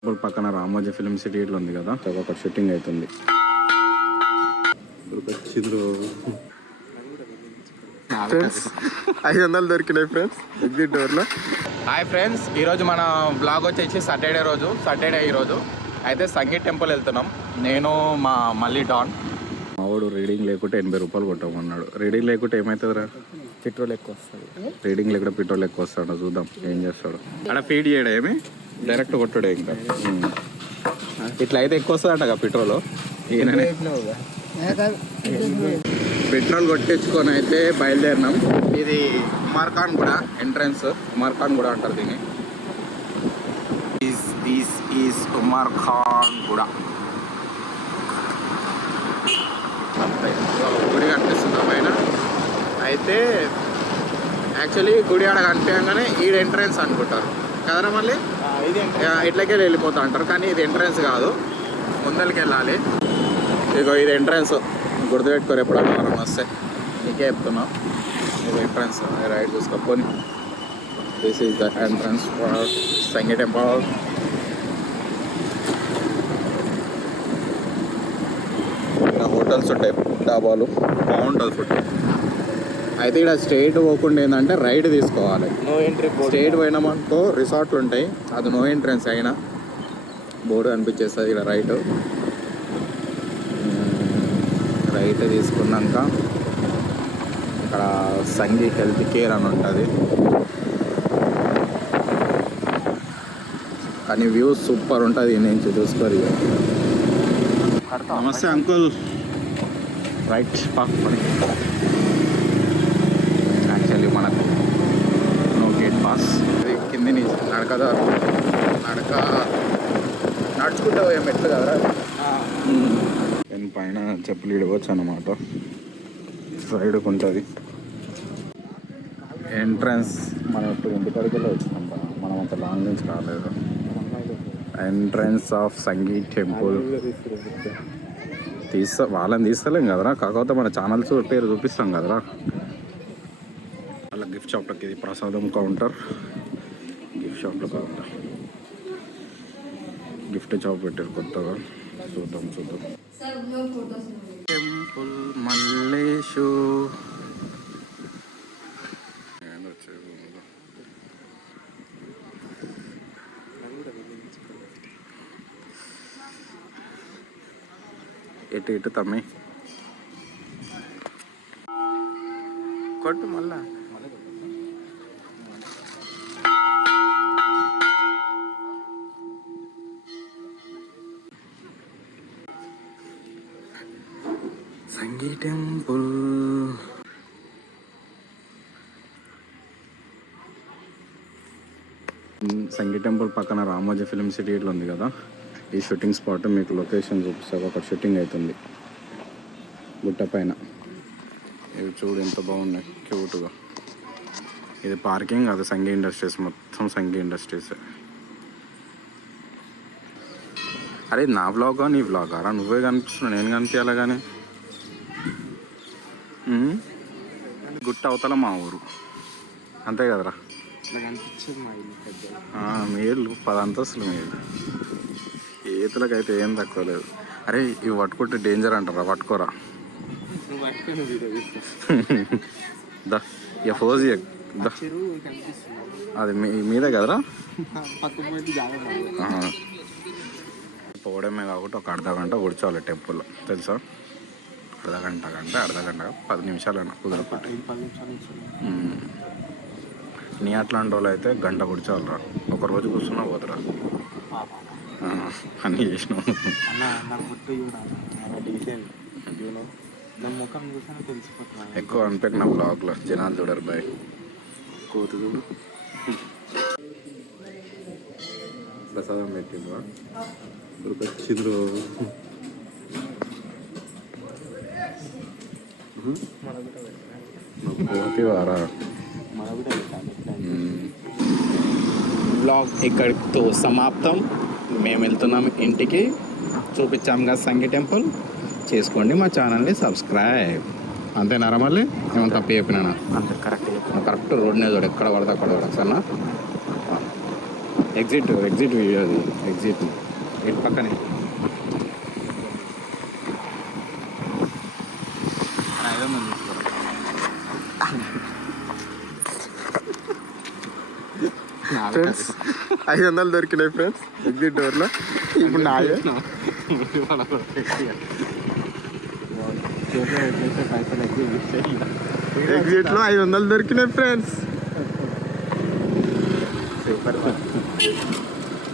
పక్కన Ramoji film city ఇట్లా ఉంది కదా, ఒక షూటింగ్ అవుతుంది. ఫ్రెండ్స్ 500 దొరికినాయి ఫ్రెండ్స్ ఎగ్జిట్ డోర్లో. హాయ్ ఫ్రెండ్స్, ఈరోజు మన బ్లాగ్ వచ్చేసి సాటర్డే ఈరోజు అయితే సంగీత్ టెంపుల్ వెళ్తున్నాం. నేను మళ్ళీ డాన్ మావాడు రీడింగ్ లేకుంటే 80 రూపాయలు కొట్టమన్నాడు. రీడింగ్ లేకుంటే ఏమవుతుందిరా? పెట్రోల్ ఎక్కువ వస్తుంది. రీడింగ్ లేకుండా పెట్రోల్ ఎక్కువ వస్తాడు. చూద్దాం ఏం చేస్తాడు. అక్కడ ఫీడ్ చేయడా ఏమి డైరెక్ట్ కొట్టుడే. ఇంకా ఇట్లా అయితే ఎక్కువ వస్తుందట పెట్రోల్. ఈయననే పెట్రోల్ కొట్టించుకొని అయితే బయలుదేరినాం. ఇది ఉమర్ఖాన్ కూడా ఎంట్రన్స్. ఉమర్ఖాన్ కూడా అంటారు దీన్ని. దిస్ ఈజ్ ఉమర్ఖాన్ కూడా. గుడి కనిపిస్తుంది పైన. అయితే యాక్చువల్లీ గుడి ఆడ కనిపించగానే ఈడ ఎంట్రన్స్ అనుకుంటారు కదరా. మళ్ళీ ఇట్లకే వెళ్ళిపోతా అంటారు, కానీ ఇది ఎంట్రన్స్ కాదు, ముందరికి వెళ్ళాలి. ఇగో ఇది ఎంట్రన్స్, గుర్తుపెట్టుకోరు ఎప్పుడన్నా మనం వస్తే. నీకే చెప్తున్నాం, ఇది ఎంట్రన్స్. రైట్ చూసుకోని. This is the entrance for Sanghi temple. ఇక్కడ హోటల్స్ ఉంటాయి, డాబాలు, బాగుంటుంది ఫుడ్. అయితే ఇక్కడ స్ట్రైట్ పోకుండా ఏంటంటే రైట్ తీసుకోవాలి. No entry. స్ట్రైట్ పోయినామనుకో రిసార్ట్లు ఉంటాయి, అది నో ఎంట్రన్స్ అయినా బోర్డు అనిపించేస్తుంది. ఇక్కడ రైట్ తీసుకున్నాక ఇక్కడ సంగీ హెల్త్ కేర్ అని ఉంటుంది. కానీ వ్యూ సూపర్ ఉంటుంది నుంచి చూసుకోరు. నమస్తే అంకుల్. రైట్ పని. యాక్చువల్లీ మనకు నో గేట్ పాస్. ఇది కింది నుంచి నడుచుకుంటూ పోయే మెట్లు కదరా. నేను పైన చెప్పులు ఇడవచ్చు అన్నమాట. సైడ్కి ఉంటుంది ఎంట్రన్స్. మనం ఇప్పుడు ఇంటికాడికి వెళ్ళి వచ్చినాం, మనం అంత లాంగ్ నుంచి రాలేదు. Entrance of sangeet temple. వాళ్ళని తీస్తలేం కదరా, కాకపోతే మన ఛానల్స్ పేరు చూపిస్తాం కదరా. అలా గిఫ్ట్ షాప్లోకి. ఇది ప్రసాదం కౌంటర్. గిఫ్ట్ షాప్లో కౌంటర్. గిఫ్ట్ షాప్ పెట్టారు కొత్తగా. చూద్దాం. టెంపుల్ మల్లేషు. ఇటు తమ్మి కొట్టు మళ్ళా. సంగీ టెంపుల్. సంగీ టెంపుల్ పక్కన రామోజీ ఫిల్మ్ సిటీ ఇట్లా ఉంది కదా, ఈ షూటింగ్ స్పాట్. మీకు లొకేషన్ చూపిస్తాను. ఒక షూటింగ్ అవుతుంది గుట్ట పైన. ఇవి చూడు ఎంత బాగున్నాయి, క్యూట్గా. ఇది పార్కింగ్, అది సంగీ ఇండస్ట్రీస్. మొత్తం సంగీ ఇండస్ట్రీస్. అరే నా వ్లాగా నీ వ్లాగారా? నువ్వే కనిపిస్తున్నావు, నేను కనిపించాలి. కానీ గుట్ట అవతల మా ఊరు, అంతే కదరా. మీ ఇల్లు 10 అంతస్తులు. మీ ఇల్లు ఈతలకైతే ఏం తక్కువ లేదు. అరే ఇవి పట్టుకుంటే డేంజర్ అంటారా? పట్టుకోరా. దా ఇక ఫోజ్ దా. అది మీదే కదరా. పోవడమే కాబట్టి ఒక అర్ధగంట కూర్చోవాలి టెంపుల్లో, తెలుసా? అర్ధగంట 10 నిమిషాలైనా కుదరపట్టి. నీ అట్లాంటి వాళ్ళు అయితే గంట కూర్చోవాలరా. ఒకరోజు కూర్చున్నా పోతురా. అన్నీ చేసినావు. ఎక్కువ అనిపెట్టిన బ్లాగ్లో జనాలు చూడరు. బాయ్ కోతి చూడు. ప్రసాదం పెట్టిండ్రా చిదురు. కోతి వారా. బ్లాగ్ ఇక్కడితో సమాప్తం. మేము వెళ్తున్నాం ఇంటికి. చూపించాం కదా సంగీ టెంపుల్. చేసుకోండి మా ఛానల్ని సబ్స్క్రైబ్. అంతేనారా? మళ్ళీ ఏమైనా తప్పు చెప్పినా? అంతే, కరెక్ట్ రోడ్నే చూడు, ఎక్కడ పడతా అక్కడ సరేనా. ఎగ్జిట్ వీడియో అది ఎగ్జిట్ ఇటు పక్కనే 500 తీసుకోరా. ఫ్రెండ్స్ 500 దొరికినాయి ఫ్రెండ్స్ ఎగ్జిట్ డోర్లో. ఇప్పుడు నాయే ఎగ్జిట్లో 500 దొరికినాయి ఫ్రెండ్స్. సూపర్.